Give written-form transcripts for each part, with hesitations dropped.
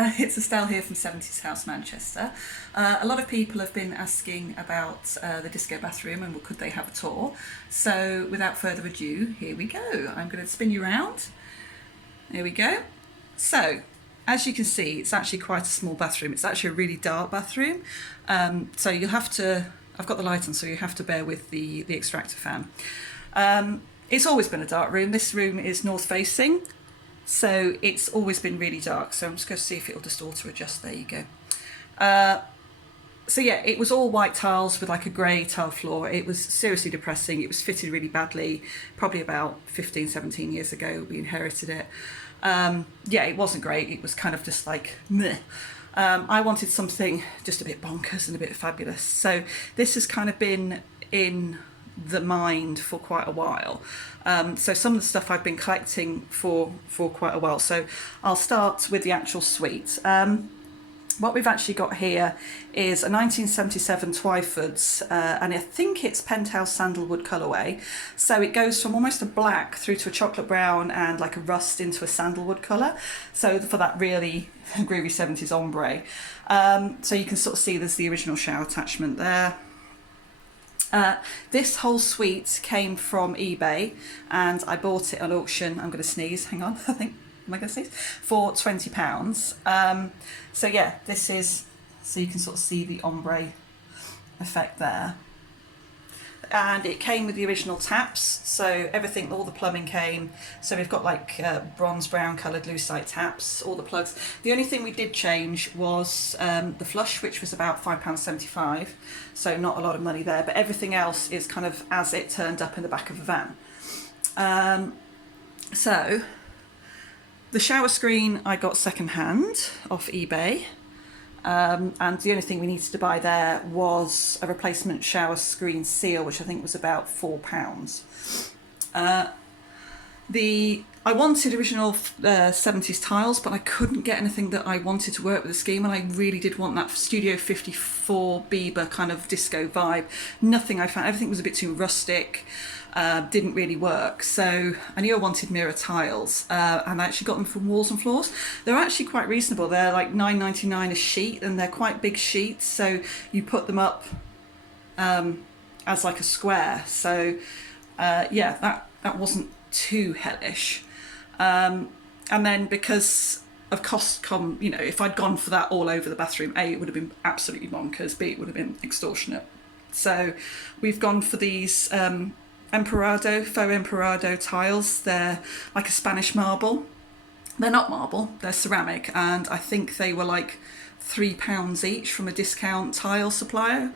It's Estelle here from 70s House Manchester. A lot of people have been asking about the disco bathroom and could they have a tour. So without further ado, here we go. I'm going to spin you around. There we go. So as you can see, it's actually quite a small bathroom. It's actually a really dark bathroom. So you'll have to, I've got the light on, so you have to bear with the extractor fan. It's always been a dark room. This room is north facing. So it's always been really dark. So I'm just going to see if it'll just auto adjust. There you go. So yeah, it was all white tiles with like a grey tile floor. It was seriously depressing. It was fitted really badly. Probably about 15, 17 years ago, we inherited it. Yeah, it wasn't great. It was kind of just like meh. I wanted something just a bit bonkers and a bit fabulous. So this has kind of been in the mind for quite a while. So some of the stuff I've been collecting for quite a while. So I'll start with the actual suite. What we've actually got here is a 1977 Twyford's, and I think it's Penthouse Sandalwood colourway. So it goes from almost a black through to a chocolate brown and like a rust into a sandalwood colour. So for that really groovy 70s ombre. So you can sort of see there's the original shower attachment there. This whole suite came from eBay and I bought it at auction. I'm going to sneeze, hang on, I think, am I going to sneeze? For £20. So yeah, this is, so you can sort of see the ombre effect there. And it came with the original taps, so everything, all the plumbing came. So we've got like bronze brown coloured lucite taps, all the plugs. The only thing we did change was the flush, which was about £5.75, so not a lot of money there, but everything else is kind of as it turned up in the back of the van. So the shower screen I got second hand off eBay. And the only thing we needed to buy there was a replacement shower screen seal, which I think was about £4. I wanted original 70s tiles, but I couldn't get anything that I wanted to work with the scheme, and I really did want that Studio 54 Biba kind of disco vibe. Nothing I found, everything was a bit too rustic. Didn't really work, so I knew I wanted mirror tiles, and I actually got them from Walls and Floors. They're actually quite reasonable. They're like £9.99 a sheet, and they're quite big sheets, so you put them up as like a square. So yeah, that wasn't too hellish. And then because of cost, you know, if I'd gone for that all over the bathroom, A, it would have been absolutely bonkers, B, it would have been extortionate. So we've gone for these faux Emperado tiles. They're like a Spanish marble. They're not marble, they're ceramic, and I think they were like £3 each from a discount tile supplier.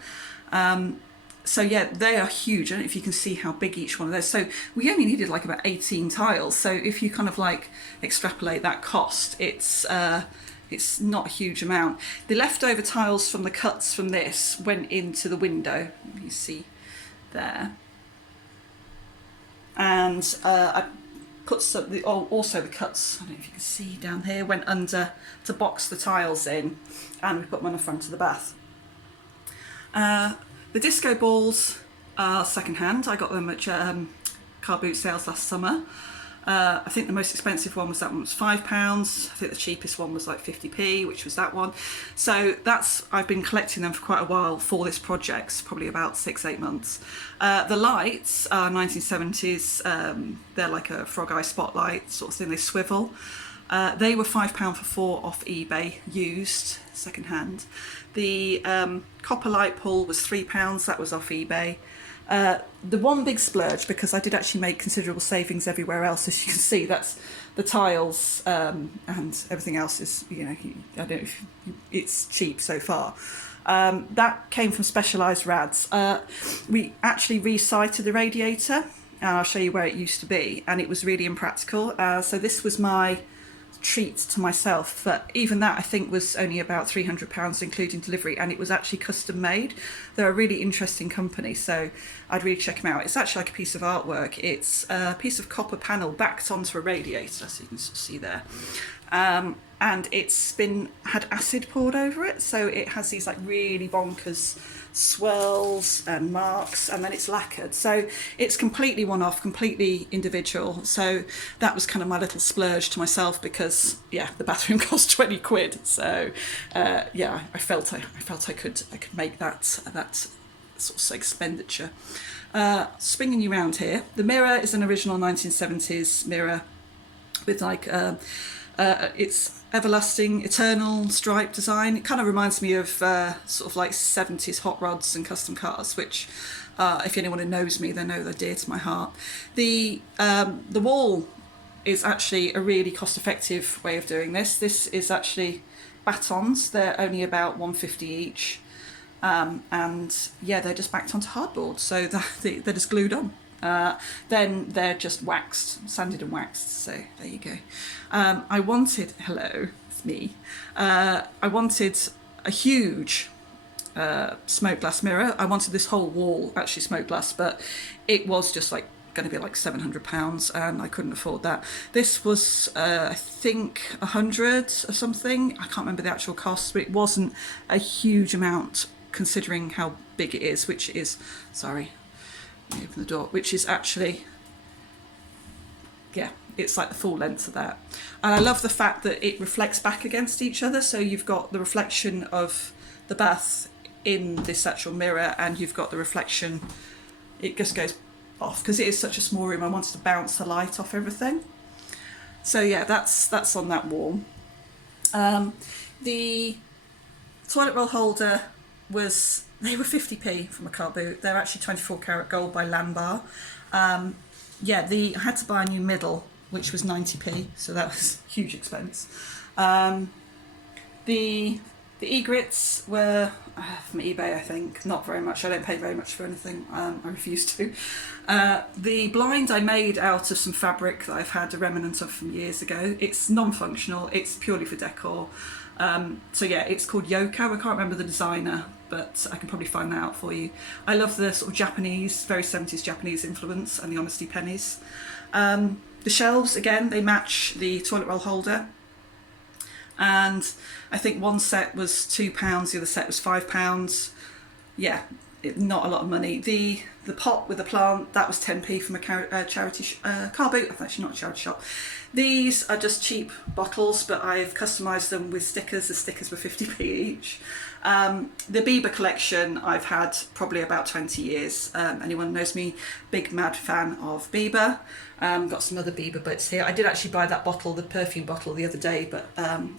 So yeah, they are huge. I don't know if you can see how big each one of those. So we only needed like about 18 tiles. So if you kind of like extrapolate that cost, it's not a huge amount. The leftover tiles from the cuts from this went into the window. You see there. And I put some, also the cuts, I don't know if you can see down here, went under to box the tiles in, and we put them on the front of the bath. The disco balls are second hand. I got them at car boot sales last summer. I think the most expensive one was that one was £5. I think the cheapest one was like 50p, which was that one. So I've been collecting them for quite a while for this project, probably about 6-8 months. The lights are 1970s. They're like a frog eye spotlight sort of thing. They swivel. They were £5 for 4 off eBay, used, second hand. The copper light pull was £3. That was off eBay. The one big splurge, because I did actually make considerable savings everywhere else, as you can see, that's the tiles and everything else is, you know, I don't know if it's cheap so far. That came from Specialised Rads. We actually resited the radiator, and I'll show you where it used to be, and it was really impractical. So this was my treat to myself, but even that I think was only about £300 including delivery, and it was actually custom made. They're a really interesting company, so I'd really check them out. It's actually like a piece of artwork. It's a piece of copper panel backed onto a radiator, so you can see there, And it's been had acid poured over it, so it has these like really bonkers swirls and marks, and then it's lacquered, so it's completely one-off, completely individual. So that was kind of my little splurge to myself, because yeah, the bathroom cost 20 quid. So yeah, I felt I could make that sort of expenditure. Spinning you around here, the mirror is an original 1970s mirror with like it's everlasting, eternal stripe design. It kind of reminds me of sort of like 70s hot rods and custom cars, which if anyone who knows me, they know they're dear to my heart. The wall is actually a really cost-effective way of doing this. This is actually batons. They're only about 150 each. And yeah, they're just backed onto hardboard, so they're just glued on. Then they're just waxed, sanded and waxed. So there you go. I wanted, hello, it's me. I wanted a huge smoked glass mirror. I wanted this whole wall actually smoked glass, but it was just like going to be like £700, and I couldn't afford that. This was I think 100 or something. I can't remember the actual cost, but it wasn't a huge amount considering how big it is, which is, sorry, open the door, which is actually, yeah, it's like the full length of that. And I love the fact that it reflects back against each other, so you've got the reflection of the bath in this actual mirror, and you've got the reflection, it just goes off, because it is such a small room. I wanted to bounce the light off everything. So yeah, that's on that wall. The toilet roll holder they were 50p from a car boot. They're actually 24 karat gold by Lambar. Yeah, I had to buy a new middle, which was 90p, so that was a huge expense. The egrets were from eBay, I think. Not very much. I don't pay very much for anything. I refuse to. The blind I made out of some fabric that I've had a remnant of from years ago. It's non-functional. It's purely for decor. So yeah, it's called Yoko. I can't remember the designer, but I can probably find that out for you. I love the sort of Japanese, very 70s Japanese influence, and the honesty pennies. The shelves, again, they match the toilet roll holder. And I think one set was £2, the other set was £5. Yeah, not a lot of money. The pot with the plant, that was 10p from a charity car boot. Actually, not a charity shop. These are just cheap bottles, but I've customised them with stickers. The stickers were 50p each. The Biba collection I've had probably about 20 years. Anyone who knows me, big mad fan of Biba. Got some other Biba bits here. I did actually buy that bottle, the perfume bottle, the other day, but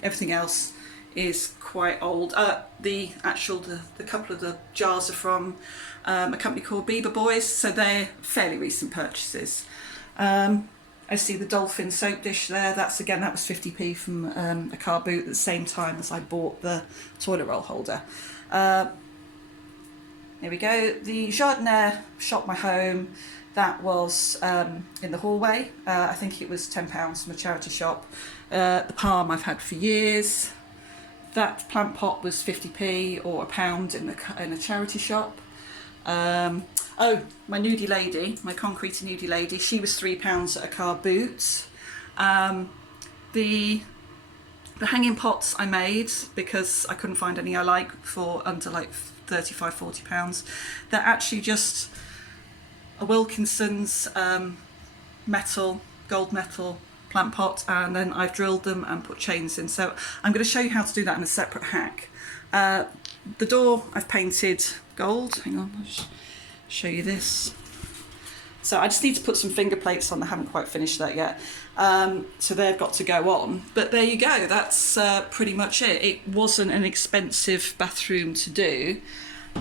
everything else is quite old. The couple of the jars are from a company called Biba Boys, so they're fairly recent purchases. I see the dolphin soap dish there. That was 50p from a car boot at the same time as I bought the toilet roll holder. There we go. The Jardiniere Shop My Home, that was in the hallway. I think it was £10 from a charity shop. The palm I've had for years. That plant pot was 50p or £1 in a charity shop. Oh, my nudie lady, my concrete nudie lady, she was £3 at a car boot. The hanging pots I made, because I couldn't find any I like, for under like £35-40. They're actually just a Wilkinson's gold metal plant pot, and then I've drilled them and put chains in. So I'm going to show you how to do that in a separate hack. The door I've painted gold. Hang on, I'll just show you this. So I just need to put some finger plates on. I haven't quite finished that yet. So they've got to go on. But there you go. That's pretty much it. It wasn't an expensive bathroom to do.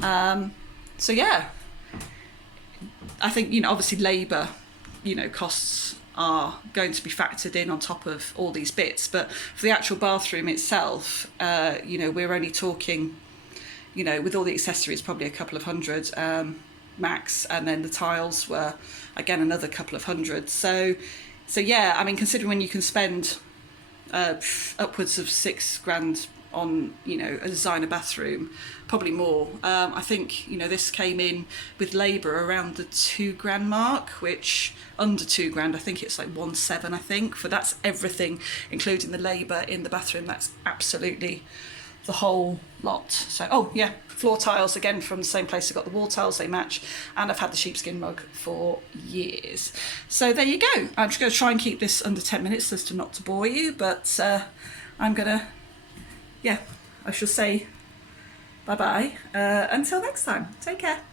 So yeah, I think, obviously labour, costs are going to be factored in on top of all these bits. But for the actual bathroom itself, we're only talking, with all the accessories, probably a couple of hundred max, and then the tiles were again another couple of hundred. So yeah, I mean, considering when you can spend upwards of £6,000 on, you know, a designer bathroom, probably more. I think, you know, this came in with labour around the £2,000 mark, which under £2,000, I think it's like 1,700, I think, for that's everything, including the labour in the bathroom. That's absolutely the whole lot. So, oh yeah, floor tiles again from the same place. I got the wall tiles, they match, and I've had the sheepskin rug for years. So there you go. I'm just going to try and keep this under 10 minutes as to not to bore you, but I'm gonna, yeah, I shall say bye bye until next time. Take care.